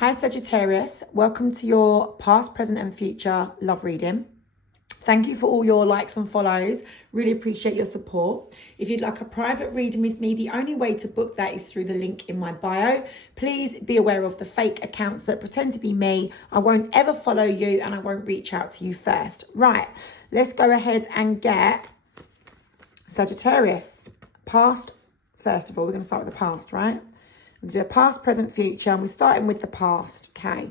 Hi Sagittarius, welcome to your past, present and future love reading. Thank you for all your likes and follows. Really appreciate your support. If you'd like a private reading with me, the only way to book that is through the link in my bio. Please be aware of the fake accounts that pretend to be me. I won't ever follow you and I won't reach out to you first. Right, let's go ahead and get Sagittarius. Past, first of all, we're going to start with the past, right? We're going to do past, present, future, and we're starting with the past, okay?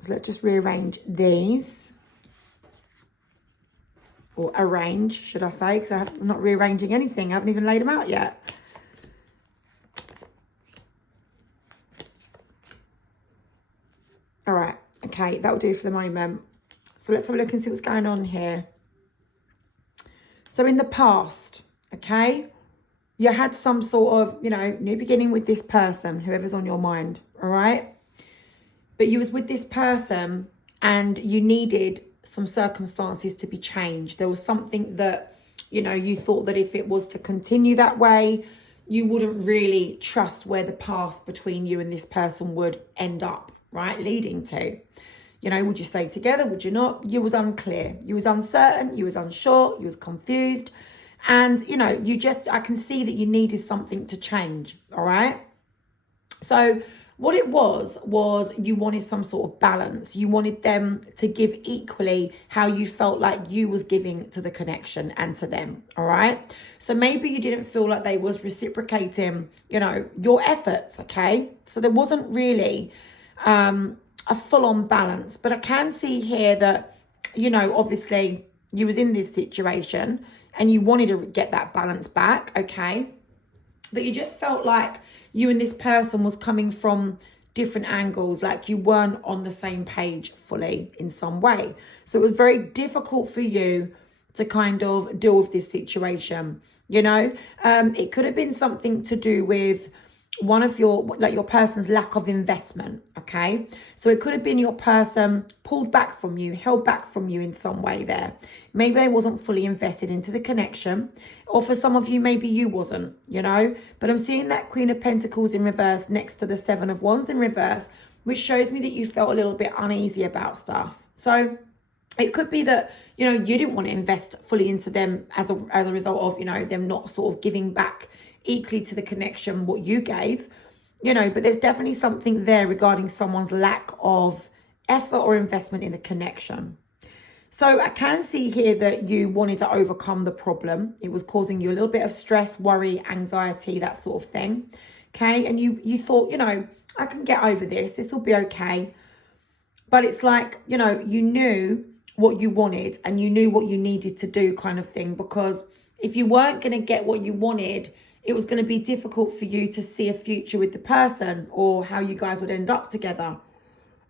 So let's just rearrange these. Or arrange, should I say, because I'm not rearranging anything. I haven't even laid them out yet. All right, okay, that'll do for the moment. So let's have a look and see what's going on here. So in the past, okay, you had some sort of, new beginning with this person, whoever's on your mind, all right? But you was with this person and you needed some circumstances to be changed. There was something that, you thought that if it was to continue that way, you wouldn't really trust where the path between you and this person would end up, right? Leading to. Would you stay together? Would you not? You was unclear. You was uncertain. You was unsure. You was confused. And, I can see that you needed something to change, all right? So what it was you wanted some sort of balance. You wanted them to give equally how you felt like you was giving to the connection and to them, all right? So maybe you didn't feel like they was reciprocating, your efforts, okay? So there wasn't really a full-on balance. But I can see here that, obviously you was in this situation and you wanted to get that balance back, okay? But you just felt like you and this person was coming from different angles, like you weren't on the same page fully in some way. So it was very difficult for you to kind of deal with this situation, It could have been something to do with one of your person's lack of investment, okay? So it could have been your person pulled back from you, held back from you in some way there. Maybe they wasn't fully invested into the connection, or for some of you, maybe you wasn't, But I'm seeing that Queen of Pentacles in reverse next to the Seven of Wands in reverse, which shows me that you felt a little bit uneasy about stuff. So it could be that, you didn't want to invest fully into them as a result of, them not sort of giving back equally to the connection what you gave, but there's definitely something there regarding someone's lack of effort or investment in the connection. So I can see here that you wanted to overcome the problem. It was causing you a little bit of stress, worry, anxiety, that sort of thing. Okay. And you thought, I can get over this. This will be okay. But it's like, you knew what you wanted and you knew what you needed to do kind of thing, because if you weren't going to get what you wanted, it was going to be difficult for you to see a future with the person or how you guys would end up together.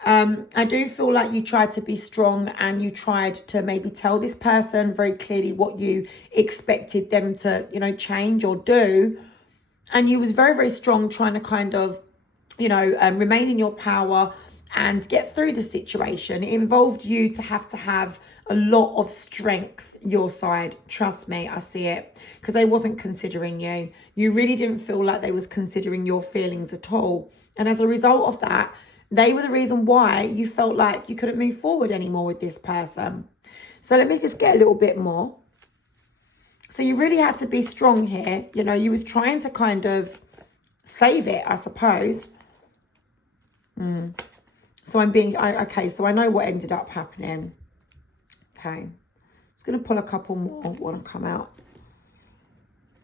I do feel like you tried to be strong and you tried to maybe tell this person very clearly what you expected them to, change or do. And you was very, very strong trying to kind of, remain in your power and get through the situation. It involved you to have a lot of strength your side. Trust me, I see it. Because they wasn't considering you. You really didn't feel like they was considering your feelings at all. And as a result of that, they were the reason why you felt like you couldn't move forward anymore with this person. So let me just get a little bit more. So you really had to be strong here. You was trying to kind of save it, I suppose. So okay, so I know what ended up happening. Okay. Just going to pull a couple more when I come out.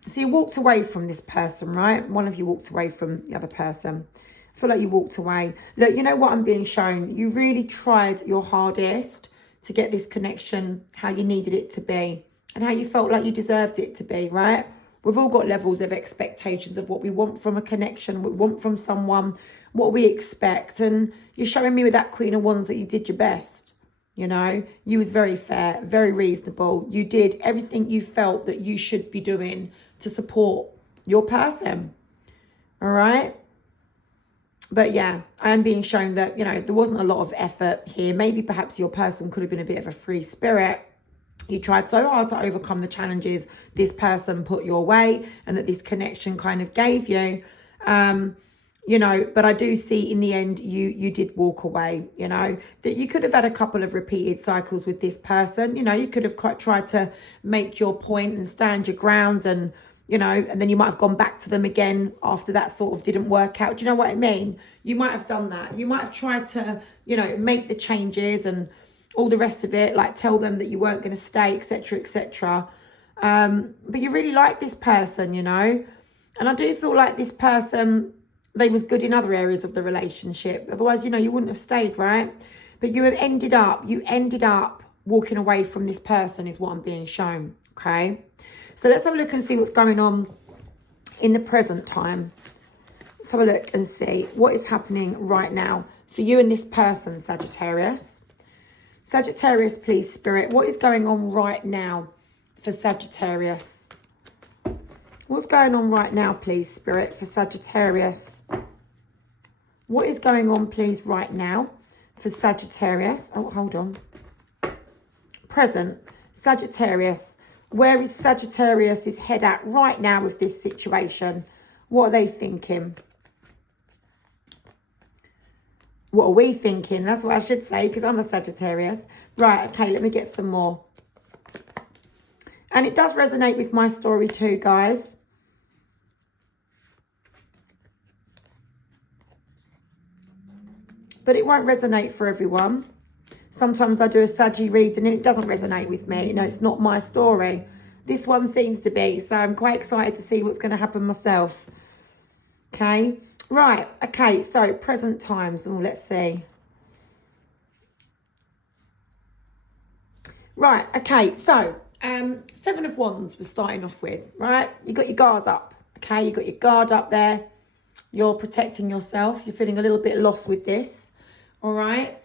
So you walked away from this person, right? One of you walked away from the other person. I feel like you walked away. Look, you know what I'm being shown? You really tried your hardest to get this connection how you needed it to be and how you felt like you deserved it to be, right? We've all got levels of expectations of what we want from a connection, what we want from someone, what we expect. And you're showing me with that Queen of Wands that you did your best. You was very fair, very reasonable. You did everything you felt that you should be doing to support your person. All right. But yeah, I am being shown that, there wasn't a lot of effort here. Maybe perhaps your person could have been a bit of a free spirit. You tried so hard to overcome the challenges this person put your way and that this connection kind of gave you. you know, but I do see in the end, you did walk away, you know, that you could have had a couple of repeated cycles with this person. You know, you could have quite tried to make your point and stand your ground, and, you know, and then you might have gone back to them again after that sort of didn't work out. Do you know what I mean? You might have done that. You might have tried to, you know, make the changes and all the rest of it, like tell them that you weren't going to stay, etc., etc. But you really like this person, you know, and I do feel like this person, they was good in other areas of the relationship. Otherwise, you know, you wouldn't have stayed, right? But you ended up walking away from this person is what I'm being shown, okay? So let's have a look and see what's going on in the present time. Let's have a look and see what is happening right now for you and this person, Sagittarius. Sagittarius, please, Spirit, what is going on right now for Sagittarius? What's going on right now, please, Spirit, for Sagittarius? What is going on, please, right now for Sagittarius? Oh, hold on. Present, Sagittarius. Where is Sagittarius' head at right now with this situation? What are they thinking? What are we thinking? That's what I should say, because I'm a Sagittarius. Right, okay, let me get some more. And it does resonate with my story too, guys. But it won't resonate for everyone. Sometimes I do a Saggy reading and it doesn't resonate with me. You know, it's not my story. This one seems to be. So I'm quite excited to see what's going to happen myself. Okay. Right. Okay. So present times. Oh, let's see. Right. Okay. So 7 of Wands we're starting off with. Right. You got your guard up. Okay. You got your guard up there. You're protecting yourself. You're feeling a little bit lost with this. All right.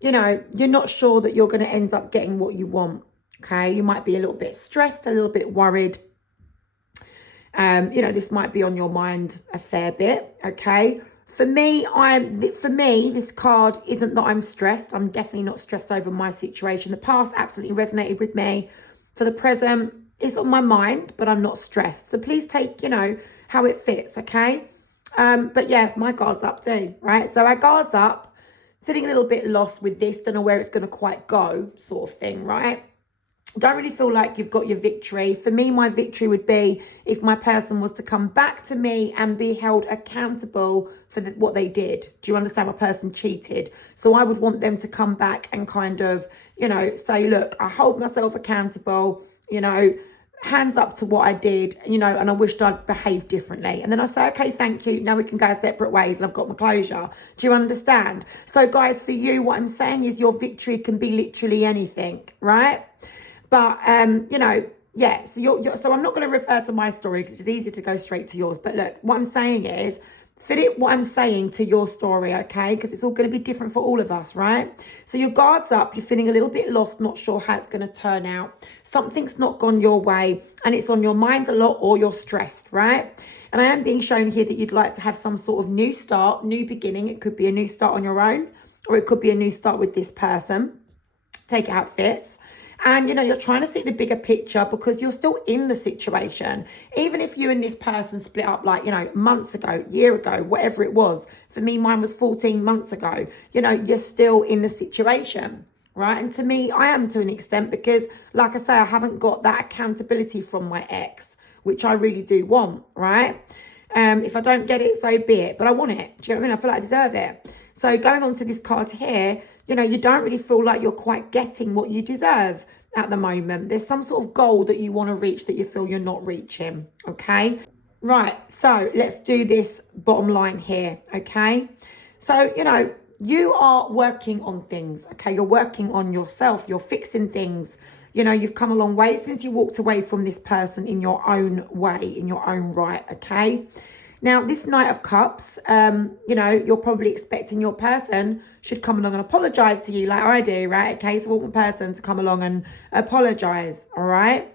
You know, you're not sure that you're going to end up getting what you want. Okay. You might be a little bit stressed, a little bit worried. You know, this might be on your mind a fair bit. Okay. For me, this card isn't that I'm stressed. I'm definitely not stressed over my situation. The past absolutely resonated with me. For the present, it's on my mind, but I'm not stressed. So please take, you know, how it fits. Okay. But yeah, my guard's up too, right? So our guard's up. Feeling a little bit lost with this, don't know where it's going to quite go, sort of thing, right? Don't really feel like you've got your victory. For me, my victory would be if my person was to come back to me and be held accountable for what they did. Do you understand? My person cheated. So I would want them to come back and kind of, you know, say, look, I hold myself accountable, you know, hands up to what I did, you know, and I wished I'd behaved differently. And then I say, okay, thank you. Now we can go separate ways and I've got my closure. Do you understand? So guys, for you, what I'm saying is your victory can be literally anything, right? But, you know, yeah, so so I'm not going to refer to my story because it's easy to go straight to yours. But look, what I'm saying is, fit it what I'm saying to your story, okay? Because it's all going to be different for all of us, right? So your guard's up, you're feeling a little bit lost, not sure how it's going to turn out. Something's not gone your way and it's on your mind a lot, or you're stressed, right? And I am being shown here that you'd like to have some sort of new start, new beginning. It could be a new start on your own, or it could be a new start with this person. Take it how it fits. And, you know, you're trying to see the bigger picture because you're still in the situation. Even if you and this person split up like, you know, months ago, year ago, whatever it was. For me, mine was 14 months ago. You know, you're still in the situation, right? And to me, I am to an extent because, like I say, I haven't got that accountability from my ex, which I really do want, right? If I don't get it, so be it. But I want it. Do you know what I mean? I feel like I deserve it. So going on to this card here, you know, you don't really feel like you're quite getting what you deserve at the moment. There's some sort of goal that you want to reach that you feel you're not reaching, okay? Right, so let's do this bottom line here, okay? So, you know, you are working on things, okay? You're working on yourself. You're fixing things. You know, you've come a long way since you walked away from this person in your own way, in your own right, okay? Now, this Knight of Cups, you know, you're probably expecting your person should come along and apologise to you like I do, right? Okay, so I want my person to come along and apologise, all right?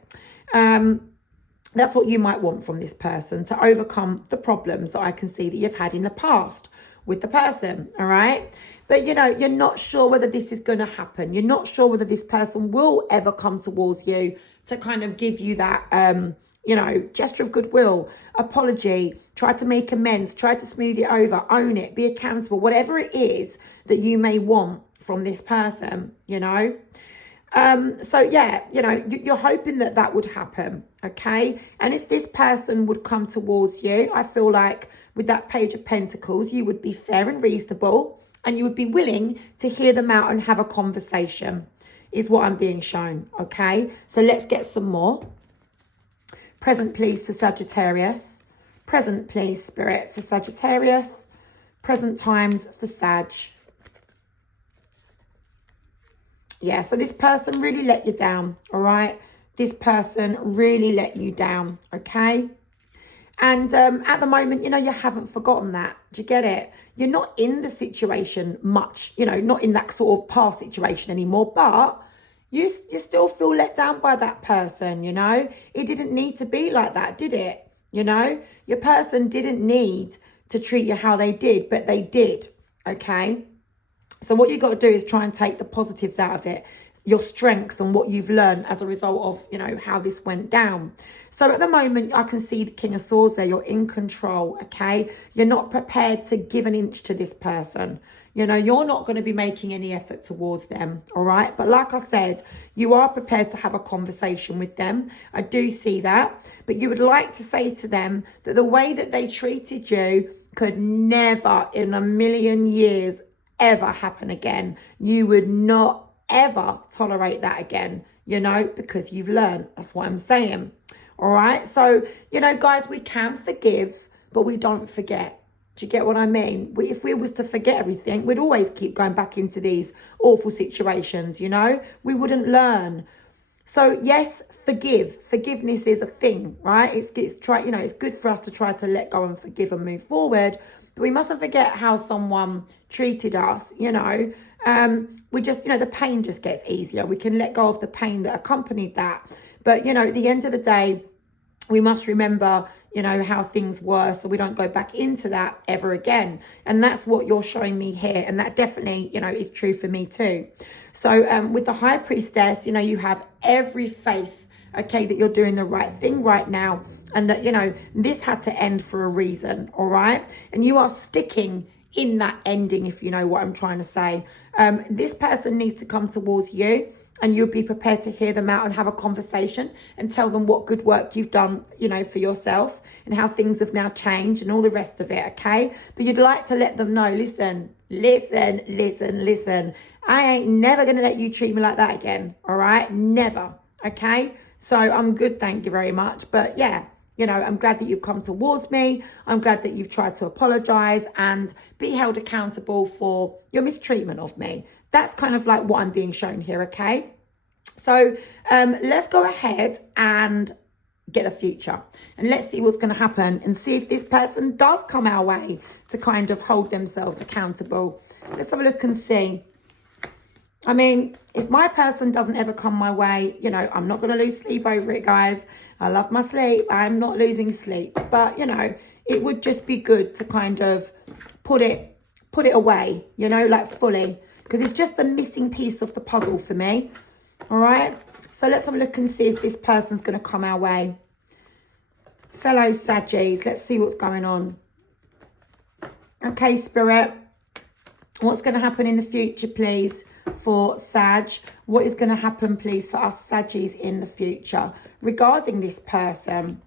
That's what you might want from this person, to overcome the problems that I can see that you've had in the past with the person, all right? But, you know, you're not sure whether this is going to happen. You're not sure whether this person will ever come towards you to kind of give you that, you know, gesture of goodwill, apology, Try to make amends. Try to smooth it over. Own it. Be accountable. Whatever it is that you may want from this person, you know. So yeah, you know, you're hoping that that would happen, okay? And if this person would come towards you, I feel like with that Page of Pentacles, you would be fair and reasonable, and you would be willing to hear them out and have a conversation, is what I'm being shown, okay? So let's get some more. Present, please, for Sagittarius. Present, please, Spirit, for Sagittarius. Present times for Sag. Yeah, so this person really let you down, all right? This person really let you down, okay? And at the moment, you know, you haven't forgotten that. Do you get it? You're not in the situation much, you know, not in that sort of past situation anymore, but you still feel let down by that person, you know? It didn't need to be like that, did it? You know? Your person didn't need to treat you how they did, but they did, okay? So what you've got to do is try and take the positives out of it, your strength and what you've learned as a result of, you know, how this went down. So at the moment, I can see the King of Swords there. You're in control, okay? You're not prepared to give an inch to this person. You know, you're not going to be making any effort towards them, all right? But like I said, you are prepared to have a conversation with them. I do see that. But you would like to say to them that the way that they treated you could never in a million years ever happen again. You would not ever tolerate that again, you know, because you've learned. That's what I'm saying. All right. So, you know, guys, we can forgive, but we don't forget. Do you get what I mean? If we was to forget everything, we'd always keep going back into these awful situations, you know, we wouldn't learn. So yes, forgive. Forgiveness is a thing, right? It's good for us to try to let go and forgive and move forward. But we mustn't forget how someone treated us, you know. We just, you know, the pain just gets easier. We can let go of the pain that accompanied that. But, you know, at the end of the day, we must remember, you know, how things were so we don't go back into that ever again. And that's what you're showing me here. And that definitely, you know, is true for me too. So with the High Priestess, you know, you have every faith, okay, that you're doing the right thing right now. And that, you know, this had to end for a reason, all right? And you are sticking in that ending, if you know what I'm trying to say. This person needs to come towards you, and you'll be prepared to hear them out and have a conversation and tell them what good work you've done, you know, for yourself and how things have now changed and all the rest of it, okay? But you'd like to let them know, listen. I ain't never going to let you treat me like that again, all right? Never, okay? So I'm good, thank you very much. But yeah, you know, I'm glad that you've come towards me. I'm glad that you've tried to apologize and be held accountable for your mistreatment of me. That's kind of like what I'm being shown here, okay? So let's go ahead and get the future. And let's see what's going to happen and see if this person does come our way to kind of hold themselves accountable. Let's have a look and see. I mean, if my person doesn't ever come my way, you know, I'm not going to lose sleep over it, guys. I love my sleep. I'm not losing sleep. But, you know, it would just be good to kind of put it away, you know, like fully. Because it's just the missing piece of the puzzle for me. All right. So let's have a look and see if this person's going to come our way. Fellow Saggies, let's see what's going on. Okay, Spirit. What's going to happen in the future, please, for Sag? What is going to happen, please, for us Saggies in the future regarding this person?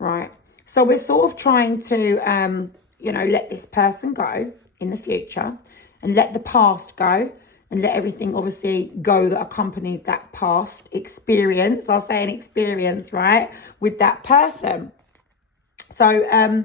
Right. So we're sort of trying to, you know, let this person go in the future and let the past go and let everything obviously go that accompanied that past experience. I'll say an experience, right, with that person. So,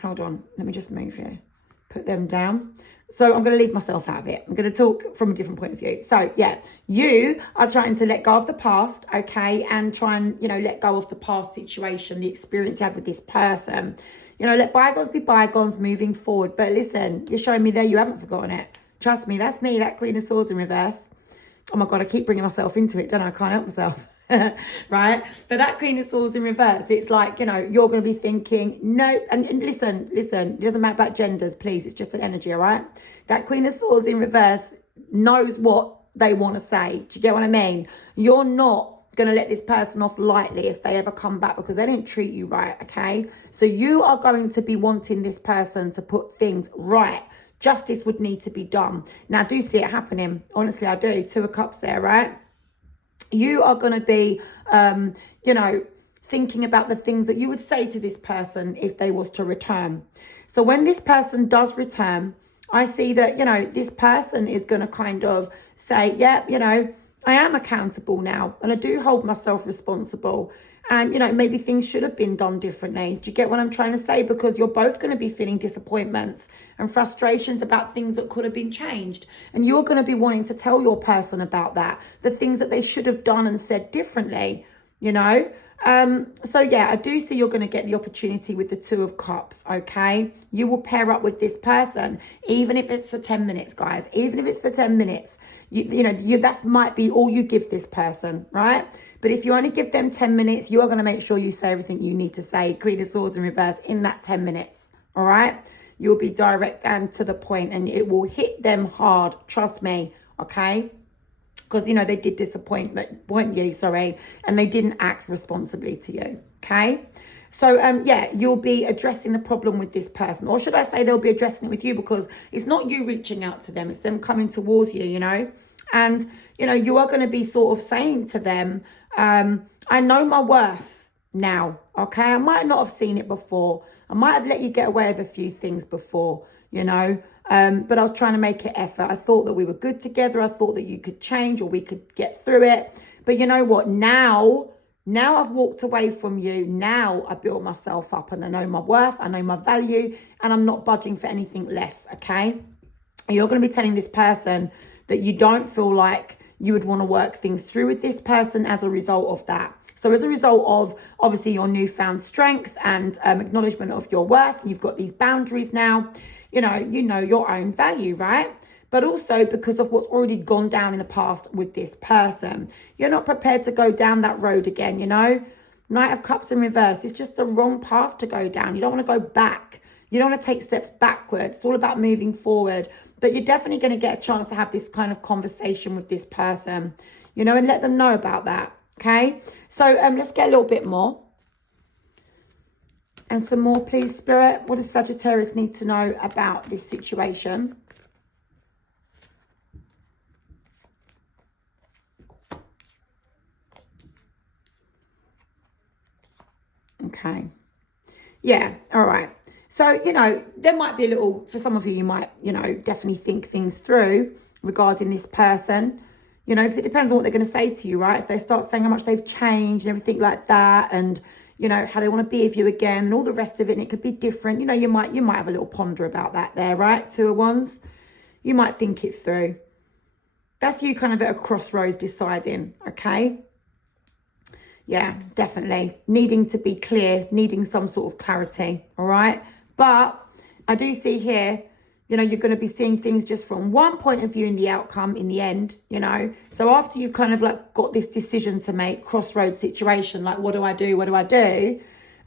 hold on. Let me just move here. Put them down. So I'm going to leave myself out of it. I'm going to talk from a different point of view. So, yeah, you are trying to let go of the past, okay, and try and, you know, let go of the past situation, the experience you had with this person. You know, let bygones be bygones moving forward. But listen, you're showing me there you haven't forgotten it. Trust me, that's me, that Queen of Swords in reverse. Oh, my God, I keep bringing myself into it, don't I? I can't help myself. right? But that Queen of Swords in reverse, it's like, you know, you're going to be thinking, no, and listen, it doesn't matter about genders, please. It's just an energy, all right? That Queen of Swords in reverse knows what they want to say. Do you get what I mean? You're not going to let this person off lightly if they ever come back because they didn't treat you right, okay? So you are going to be wanting this person to put things right. Justice would need to be done. Now, I do see it happening. Honestly, I do. Two of Cups there, right? You are going to be, you know, thinking about the things that you would say to this person if they was to return. So when this person does return, I see that, you know, this person is going to kind of say, yeah, you know, I am accountable now and I do hold myself responsible. And, you know, maybe things should have been done differently. Do you get what I'm trying to say? Because you're both going to be feeling disappointments and frustrations about things that could have been changed. And you're going to be wanting to tell your person about that, the things that they should have done and said differently, you know? So yeah, I do see you're going to get the opportunity with the Two of Cups, okay? You will pair up with this person, even if it's for 10 minutes, guys. Even if it's for 10 minutes, you know, that might be all you give this person, right? But if you only give them 10 minutes, you are going to make sure you say everything you need to say, Queen of Swords in reverse, in that 10 minutes, all right? You'll be direct and to the point, and it will hit them hard, trust me, okay? Because, you know, they did disappoint you, and they didn't act responsibly to you, okay? So, yeah, you'll be addressing the problem with this person. Or should I say they'll be addressing it with you, because it's not you reaching out to them. It's them coming towards you, you know? And, you know, you are going to be sort of saying to them, I know my worth now, okay? I might not have seen it before. I might have let you get away with a few things before, you know? But I was trying to make an effort. I thought that we were good together. I thought that you could change or we could get through it. But you know what? Now I've walked away from you. Now I built myself up and I know my worth. I know my value and I'm not budging for anything less, okay? And you're going to be telling this person that you don't feel like you would want to work things through with this person as a result of that. So as a result of obviously your newfound strength and acknowledgement of your worth, you've got these boundaries now. You know your own value, right? But also because of what's already gone down in the past with this person. You're not prepared to go down that road again, you know? Knight of Cups in reverse. It's just the wrong path to go down. You don't want to go back. You don't want to take steps backward. It's all about moving forward. But you're definitely going to get a chance to have this kind of conversation with this person, you know, and let them know about that, okay? So let's get a little bit more. And some more, please, Spirit. What does Sagittarius need to know about this situation? Okay. Yeah, all right. So, you know, there might be a little, for some of you might, you know, definitely think things through regarding this person, you know, because it depends on what they're going to say to you, right? If they start saying how much they've changed and everything like that, and you know, how they want to be with you again and all the rest of it. And it could be different. You know, you might have a little ponder about that there, right? Two of Wands. You might think it through. That's you kind of at a crossroads deciding, okay? Yeah, definitely. Needing to be clear, needing some sort of clarity, all right? But I do see here, you know, you're going to be seeing things just from one point of view in the outcome in the end, you know. So after you kind of like got this decision to make, crossroads situation, like what do I do? What do I do?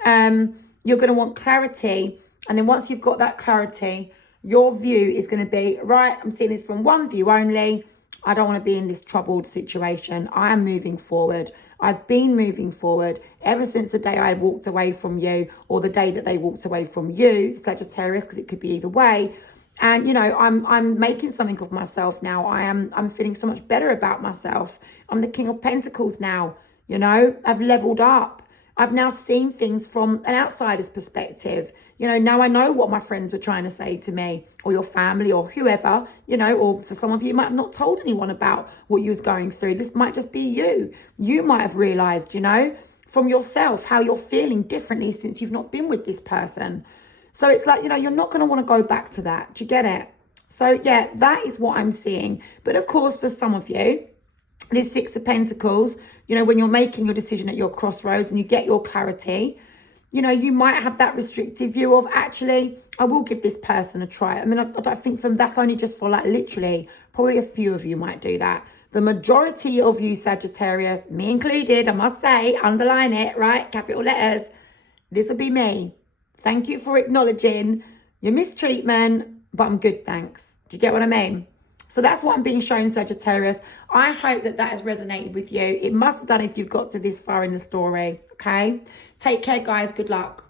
You're going to want clarity. And then once you've got that clarity, your view is going to be, right, I'm seeing this from one view only. I don't want to be in this troubled situation. I am moving forward. I've been moving forward ever since the day I walked away from you or the day that they walked away from you, Sagittarius, because it could be either way. And, you know, I'm making something of myself now. I'm feeling so much better about myself. I'm the King of Pentacles now, you know, I've leveled up. I've now seen things from an outsider's perspective. You know, now I know what my friends were trying to say to me or your family or whoever, you know, or for some of you might have not told anyone about what you was going through. This might just be you. You might have realized, you know, from yourself how you're feeling differently since you've not been with this person. So it's like, you know, you're not going to want to go back to that. Do you get it? So, yeah, that is what I'm seeing. But of course, for some of you, this Six of Pentacles, you know, when you're making your decision at your crossroads and you get your clarity, you know, you might have that restrictive view of actually, I will give this person a try. I mean, I think that's only just for like literally, probably a few of you might do that. The majority of you Sagittarius, me included, I must say, underline it, right? Capital letters. This will be me. Thank you for acknowledging your mistreatment, but I'm good, thanks. Do you get what I mean? So that's what I'm being shown, Sagittarius. I hope that that has resonated with you. It must have done if you've got to this far in the story, okay? Take care, guys. Good luck.